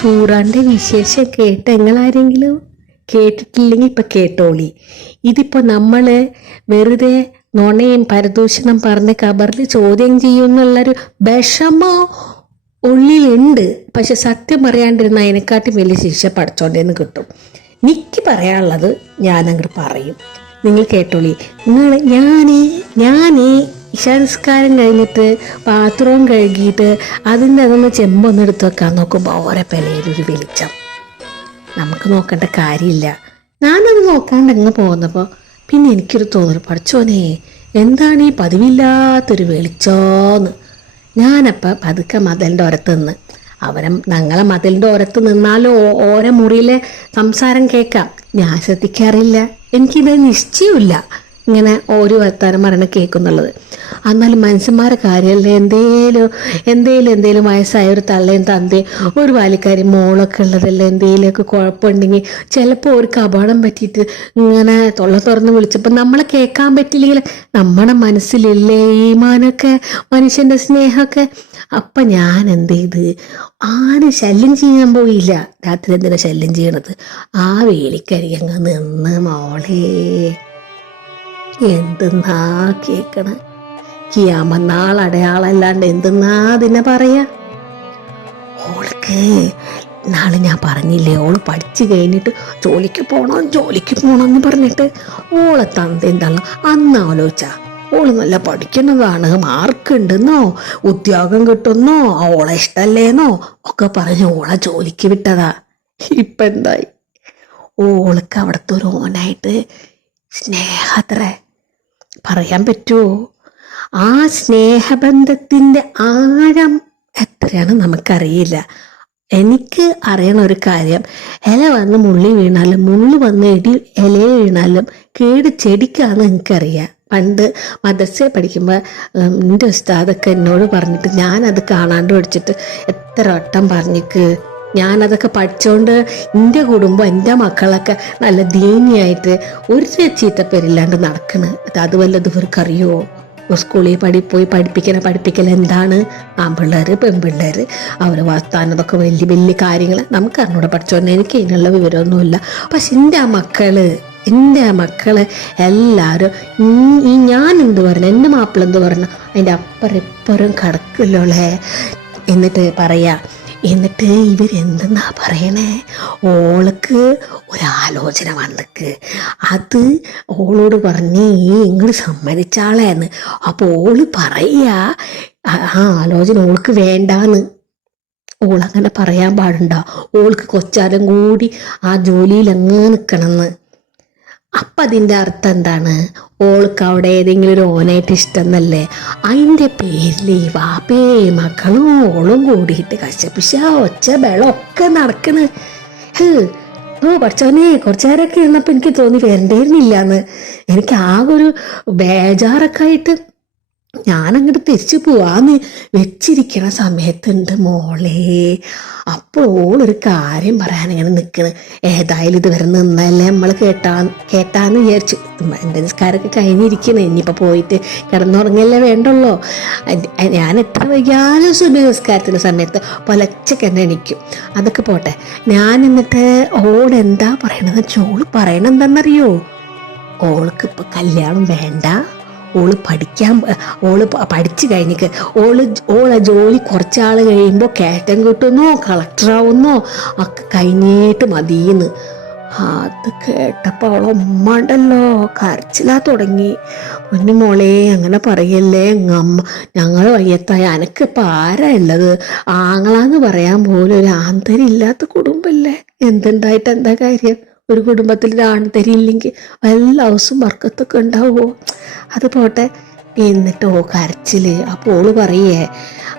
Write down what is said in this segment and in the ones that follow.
സൂറാന്റെ വിശേഷം കേട്ട നിങ്ങളാരെങ്കിലും കേട്ടിട്ടില്ലെങ്കിൽ ഇപ്പൊ കേട്ടോളി. ഇതിപ്പോ നമ്മൾ വെറുതെ നുണയും പരദൂഷണം പറഞ്ഞ് കബറിൽ ചോദ്യം ചെയ്യുമെന്നുള്ളൊരു വിഷമോ ഉള്ളിലുണ്ട്. പക്ഷെ സത്യം പറയാണ്ടിരുന്ന അതിനെക്കാട്ടും വലിയ ശിക്ഷ പഠിച്ചോണ്ടേന്ന് കിട്ടും. എനിക്ക് പറയാനുള്ളത് ഞാൻ അങ്ങോട്ട് പറയും. നിങ്ങൾ കേട്ടോളി. നിങ്ങൾ ഞാനേ ഞാനേ ഇശാനിസ്കാരം കഴിഞ്ഞിട്ട് ബാത്റൂം കഴുകിയിട്ട് അതിന്റെ അതൊന്ന് ചെമ്പൊന്ന് എടുത്ത് വെക്കാൻ നോക്കുമ്പോൾ ഓരോ പെലയിലൊരു വെളിച്ചം. നമുക്ക് നോക്കേണ്ട കാര്യമില്ല. ഞാനത് നോക്കാണ്ട് അങ്ങ് പോകുന്നപ്പോൾ പിന്നെ എനിക്കൊരു തോന്നൽ പഠിച്ചോനെ എന്താണ് ഈ പതിവില്ലാത്തൊരു വെളിച്ചോന്ന്? ഞാനപ്പം പതുക്കെ മതലിന്റെ ഓരത്ത് നിന്ന് അവരെ ഞങ്ങളെ മതിലിന്റെ ഓരത്ത് നിന്നാലും ഓരോ മുറിയിലെ സംസാരം കേൾക്കാം. ഞാൻ ശ്രദ്ധിക്കാറില്ല. എനിക്കിത് നിശ്ചയമില്ല. ഇങ്ങനെ ഒരു വർത്താനം പറയണ കേൾക്കുന്നുള്ളത്. എന്നാലും മനുഷ്യന്മാരെ കാര്യമല്ലേ. എന്തേലും എന്തേലും എന്തേലും വയസ്സായ ഒരു തള്ളയും തന്തയും ഒരു വാലിക്കാരി മോളൊക്കെ ഉള്ളതല്ലേ എന്തേലുമൊക്കെ കുഴപ്പമുണ്ടെങ്കിൽ ചിലപ്പോൾ ഒരു കപാടം പറ്റിയിട്ട് ഇങ്ങനെ തൊള്ള തുറന്ന് വിളിച്ചപ്പോൾ നമ്മളെ കേൾക്കാൻ പറ്റില്ലെങ്കിൽ നമ്മുടെ മനസ്സിലില്ലേ ഈമാനൊക്കെ മനുഷ്യന്റെ സ്നേഹമൊക്കെ? അപ്പം ഞാൻ എന്ത് ചെയ്ത്? ആരും ശല്യം ചെയ്യാൻ പോയില്ല. രാത്രി എന്തിനാ ശല്യം ചെയ്യണത്? ആ വേലിക്കരി അങ്ങ് നിന്ന് മോളേ. എന്തെന്നാ കേക്കണ? കിയാമന്നാളടയാളല്ലാണ്ട് എന്തെന്നാ അതിനെ പറയാ? ഓൾക്ക് നാളെ ഞാൻ പറഞ്ഞില്ലേ ഓൾ പഠിച്ചു കഴിഞ്ഞിട്ട് ജോലിക്ക് പോണോ ജോലിക്ക് പോകണം എന്ന് പറഞ്ഞിട്ട് ഓളെ തന്ത എന്താണോ അന്ന് ആലോചിച്ച. ഓൾ നല്ല പഠിക്കണതാണ് മാർക്ക് ഉണ്ടെന്നോ ഉദ്യോഗം കിട്ടുന്നോ ഓളെ ഇഷ്ടല്ലേന്നോ ഒക്കെ പറഞ്ഞ് ഓളെ ജോലിക്ക് വിട്ടതാ. ഇപ്പൊ എന്തായി ഓൾക്ക് അവിടുത്തെ ഒരു ഓനായിട്ട് സ്നേഹത്രേ പറയാൻ പറ്റുമോ ആ സ്നേഹബന്ധത്തിന്റെ ആഴം എത്രയാണ് നമുക്കറിയില്ല. എനിക്ക് അറിയണ ഒരു കാര്യം ഇല വന്ന് മുള്ളി വീണാലും മുള്ളി വന്ന് ഇടി ഇല വീണാലും കേട് ചെടിക്കാന്ന് എനിക്കറിയാം. പണ്ട് മദ്രസയെ പഠിക്കുമ്പോൾ എന്റെ ഉസ്താദൊക്കെ എന്നോട് പറഞ്ഞിട്ട് ഞാനത് കാണാണ്ട് പഠിച്ചിട്ട് എത്ര വട്ടം പറഞ്ഞിക്ക്. ഞാനതൊക്കെ പഠിച്ചോണ്ട് എന്റെ കുടുംബം എന്റെ മക്കളൊക്കെ നല്ല ദീനിയായിട്ട് ഒരു ചീത്തപ്പേരില്ലാണ്ട് നടക്കണ്. അത് വല്ലത് ഇവർക്കറിയോ? സ്കൂളിൽ പഠി പോയി പഠിപ്പിക്കണ പഠിപ്പിക്കൽ എന്താണ്? ആൺപിള്ളേർ പെൺപിള്ളേർ അവർ വർത്താനതൊക്കെ വലിയ വലിയ കാര്യങ്ങൾ നമുക്ക് അറിഞ്ഞൂടെ പഠിച്ചോണ്ട് എനിക്ക് അതിനുള്ള വിവരമൊന്നുമില്ല. പക്ഷെ എന്റെ ആ മക്കൾ എന്റെ ആ മക്കൾ എല്ലാവരും ഈ- ഞാൻ എന്ത് പറഞ്ഞു എന്റെ മാപ്പിള എന്ത് പറഞ്ഞു അതിന്റെ അപ്പുറം ഇപ്പുറം കിടക്കില്ലോളെ. എന്നിട്ട് പറയാ എന്നിട്ട് ഇവരെന്തെന്നാ പറയണേ? ഓൾക്ക് ഒരാലോചന വന്നിക്ക്. അത് ഓളോട് പറഞ്ഞ് ഈ ഇങ്ങോട്ട് സമ്മതിച്ചാളേന്ന്. അപ്പോൾ ഓൾ പറയുക ആ ആലോചന ഓൾക്ക് വേണ്ടാന്ന്. ഓളങ്ങനെ പറയാൻ പാടുണ്ടോ. ഓൾക്ക് കൊച്ചാലും കൂടി ആ ജോലിയിൽ അങ്ങ് നിൽക്കണമെന്ന് അപ്പം അതിന്റെ അർത്ഥം എന്താണ് ഓൾക്ക് അവിടെ ഏതെങ്കിലും ഒരു ഓനായിട്ട് ഇഷ്ടം എന്നല്ലേ അതിന്റെ പേരിൽ ഈ വാപ്പേ മക്കളും ഓളും കൂടിയിട്ട് കശപിശ ഒച്ച ബെളം ഒക്കെ നടക്കണ്. ഹേ ഓ പഠിച്ചവനെ കുറച്ചു നേരമൊക്കെ ഇരുന്നപ്പോൾ എനിക്ക് തോന്നി വരണ്ടേരുന്നില്ലാന്ന് എനിക്ക് ആകെ ഒരു ബേജാറൊക്കെ ആയിട്ട് ഞാനങ്ങോട്ട് തിരിച്ചു പോവാന്ന് വെച്ചിരിക്കണ സമയത്തുണ്ട് മോളെ. അപ്പോൾ ഒരു കാര്യം പറയാൻ ഇങ്ങനെ നിൽക്കണ് ഏതായാലും ഇത് വരെ നിന്നല്ലേ നമ്മൾ കേട്ടാ കേട്ടാന്ന് വിചാരിച്ചു. എന്റെ നിസ്കാരമൊക്കെ കഴിഞ്ഞിരിക്കണേ. ഇനിയിപ്പോൾ പോയിട്ട് കിടന്നുറങ്ങിയല്ലേ വേണ്ടുള്ളൂ. ഞാൻ എത്ര വൈകിയാലും സുബി നിസ്കാരത്തിന്റെ സമയത്ത് പൊലച്ചൊക്കെ തന്നെ എണിക്കും. അതൊക്കെ പോട്ടെ. ഞാൻ എന്നിട്ട് ഓട് എന്താ പറയണതെന്ന് ചോൾ പറയണെന്താണെന്നറിയോ ഓൾക്ക് ഇപ്പം കല്യാണം വേണ്ട. ഓൾ പഠിക്കാൻ ഓൾ പഠിച്ചു കഴിഞ്ഞിക്ക് ഓൾ ഓള ജോലി കുറച്ചാൾ കഴിയുമ്പോൾ കയറ്റം കിട്ടുന്നോ കളക്ടറാവുന്നോ ഒക്കെ കഴിഞ്ഞിട്ട് മതിയെന്ന് അത് കേട്ടപ്പോൾ അവളെ ഉമ്മ ഉണ്ടല്ലോ കരച്ചിലാ തുടങ്ങി. പൊന്നു മോളെ അങ്ങനെ പറയല്ലേ അമ്മ ഞങ്ങൾ വയ്യത്തായ എനക്കിപ്പോൾ ആരാ ഉള്ളത്? ആങ്ങളാന്ന് പറയാൻ പോലും ഒരു ആന്തരില്ലാത്ത കുടുംബല്ലേ? എന്തുണ്ടായിട്ട് എന്താ കാര്യം? ഒരു കുടുംബത്തിൽ ആണ് തരിയില്ലെങ്കിൽ ഇല്ലെങ്കിൽ വല്ല ഹൗസും വർക്കത്തൊക്കെ ഉണ്ടാവുമോ? അത് പോട്ടെ. എന്നിട്ട് ഓ കരച്ചിൽ അപ്പോൾ ഓൾ പറയേ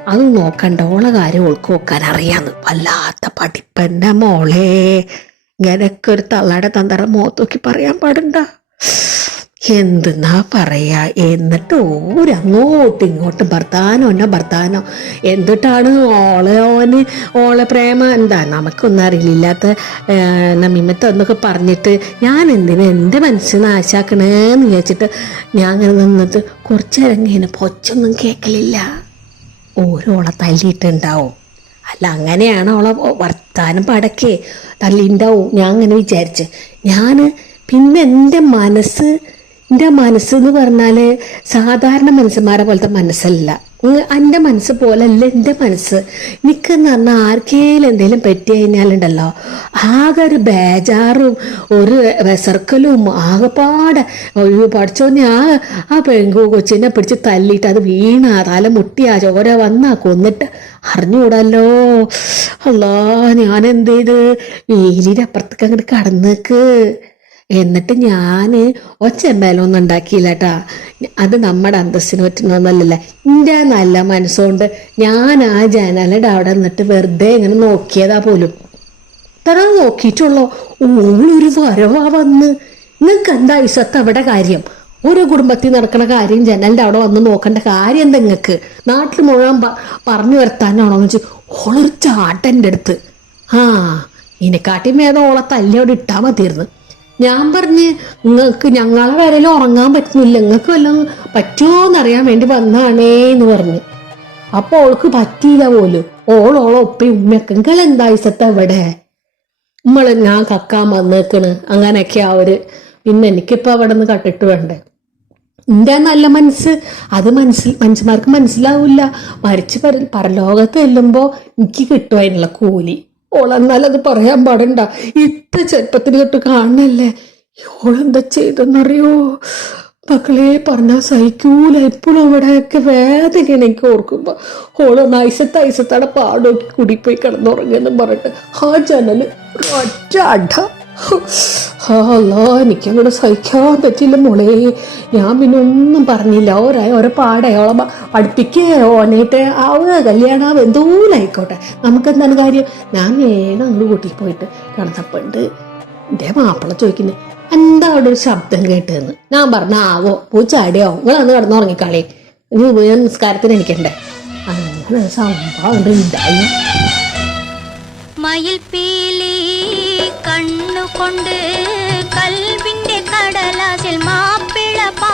അത് നോക്കണ്ട. ഓളെ കാര്യം ഓൾക്ക് നോക്കാൻ അറിയാന്ന്. വല്ലാത്ത പഠിപ്പന്നെ മോളെ. ഇങ്ങനെയൊക്കെ ഒരു തള്ളയുടെ തന്തറ മുഖത്ത് നോക്കി പറയാൻ പാടണ്ട. എന്തെന്നാ പറയാ? എന്നിട്ട് ഓരങ്ങോട്ടും ഇങ്ങോട്ടും ഭർത്താനോ എന്നാ ഭർത്താനോ? എന്നിട്ടാണ് ഓളെ ഓന് ഓളെ പ്രേമ എന്താ? നമുക്കൊന്നും അറിയില്ലാത്ത നമ്മിമത്തെ എന്നൊക്കെ പറഞ്ഞിട്ട് ഞാൻ എന്തിനു എന്റെ മനസ്സ് നാശാക്കണേന്ന് വിചാരിച്ചിട്ട് ഞാൻ അങ്ങനെ നിന്നിട്ട് കുറച്ച് നേരം ഇങ്ങനെ പൊച്ചൊന്നും കേൾക്കലില്ല ഓരോളെ തല്ലിയിട്ടുണ്ടാവും. അല്ല അങ്ങനെയാണ് ഓളെ വർത്താനം പടക്കേ തല്ലിണ്ടാവും ഞാൻ അങ്ങനെ വിചാരിച്ച്. ഞാൻ പിന്നെ എന്റെ മനസ്സ് എന്റെ മനസ്സ് എന്ന് പറഞ്ഞാൽ സാധാരണ മനുഷ്യന്മാരെ പോലത്തെ മനസ്സല്ല. എന്റെ മനസ്സ് പോലല്ല എന്റെ മനസ്സ്. എനിക്കെന്ന് പറഞ്ഞാൽ ആർക്കേലും എന്തെങ്കിലും പറ്റി കഴിഞ്ഞാലുണ്ടല്ലോ ആകെ ഒരു ബേജാറും ഒരു വിസർക്കലും ആകെപ്പാടെ അയ്യോ പഠിച്ചോന്നെ ആ ആ പെങ്കു കൊച്ചിനെ പിടിച്ച് തല്ലിയിട്ട് അത് വീണാ തല മുട്ടിയാ ചോര വന്നാ കൊന്നിട്ട് അറിഞ്ഞുകൂടല്ലോ അല്ലാ ഞാൻ എന്ത് ചെയ്ത് വീലിന്റെ അപ്പുറത്തേക്ക് അങ്ങോട്ട് കടന്നേക്ക്. എന്നിട്ട് ഞാൻ ഒച്ചമ്മേലൊന്നും ഉണ്ടാക്കിയില്ല കേട്ടാ അത് നമ്മുടെ അന്തസ്സിന് പറ്റുന്നൊന്നല്ലല്ലേ എന്റെ നല്ല മനസ്സുകൊണ്ട് ഞാൻ ആ ജനലുടെ അവിടെ നിന്നിട്ട് വെറുതെ ഇങ്ങനെ നോക്കിയതാ പോലും. തറ നോക്കിയിട്ടുള്ളോ? ഓളൊരു വരവാ വന്ന്. നിങ്ങൾക്ക് എന്താ ഇസത്ത് അവിടെ കാര്യം? ഓരോ കുടുംബത്തിൽ നടക്കുന്ന കാര്യം ജനലിന്റെ അവിടെ വന്ന് നോക്കേണ്ട കാര്യം എന്താ നിങ്ങൾക്ക് നാട്ടിൽ മുഴുവൻ പറഞ്ഞു വരുത്താനാണോ എന്ന് വെച്ചാൽ ഓളൊരു ചാട്ടന്റെ അടുത്ത്. ആ ഇതിനെക്കാട്ടി ഭേദം ഓളെ തല്ലി അവിടെ ഇട്ടാൽ മതിയായിരുന്നു. ഞാൻ പറഞ്ഞ് നിങ്ങൾക്ക് ഞങ്ങളെ വരയിൽ ഉറങ്ങാൻ പറ്റുന്നില്ല. നിങ്ങൾക്ക് വല്ലതും പറ്റുമോന്നറിയാൻ വേണ്ടി വന്നാണേ എന്ന് പറഞ്ഞു. അപ്പൊ ഓൾക്ക് പറ്റിയില്ല പോലും. ഓളോളെ ഒപ്പി ഉമ്മയൊക്കെ. നിങ്ങൾ എന്താ ഇവിടെ നമ്മൾ ഞാൻ കക്കാൻ വന്നേക്കണ്. അങ്ങനെയൊക്കെ അവർ പിന്നെ എനിക്കിപ്പോ അവിടെ നിന്ന് കട്ടിട്ട് വേണ്ടേ? എന്റെ നല്ല മനസ്സ് അത് മനസ്സിൽ മനുഷ്യന്മാർക്ക് മനസ്സിലാവില്ല. മരിച്ച് പര പരലോകത്ത് ചെല്ലുമ്പോൾ എനിക്ക് കിട്ടും കൂലി. ഓളെന്നാൽ അത് പറയാൻ പാടണ്ട. ഇത്ര ചെറുപ്പത്തിന് തൊട്ട് കാണണല്ലേ? ഓളെന്താ ചെയ്തെന്നറിയോ മക്കളെ പറഞ്ഞാൽ സഹിക്കൂല. എപ്പോഴും അവിടെയൊക്കെ വേദനയാണ് എനിക്ക് ഓർക്കുമ്പോൾ ഓൾ നൈസത്തെ ഐസത്താണ് പാടോക്കി കൂടിപ്പോയി കിടന്നുറങ്ങിയെന്ന് പറഞ്ഞിട്ട് ആ ജനൽ ഒറ്റ അട അല്ലാ എനിക്കങ്ങോട്ട് സഹിക്കാൻ പറ്റില്ല മോളെ. ഞാൻ പിന്നെ ഒന്നും പറഞ്ഞില്ല. ഓരോ ഓരോ പാടെ ഓളെ പഠിപ്പിക്കേ കല്യാണം ആവുക കല്യാണം നമുക്ക് എന്താണ് കാര്യം? ഞാൻ നേരം അങ്ങോട്ട് കൂട്ടി പോയിട്ട് കിടന്നപ്പുണ്ട് എന്റെ മാപ്പിള ചോദിക്കുന്നത് എന്താ അവിടെ ഒരു ശബ്ദം കേട്ടതെന്ന് ഞാൻ പറഞ്ഞ ആവോ പൂച്ചാടിയോ നിങ്ങളന്ന് കിടന്നുറങ്ങിക്കളി. ഇനി നിസ്കാരത്തിന് എനിക്കണ്ടേ അങ്ങനെ സംഭവം ഉണ്ടായി. മയിൽ പീലി കണ്ണുകൊണ്ട് കൽവിന്റെ കടലാസിൽ മാപ്പിള പാ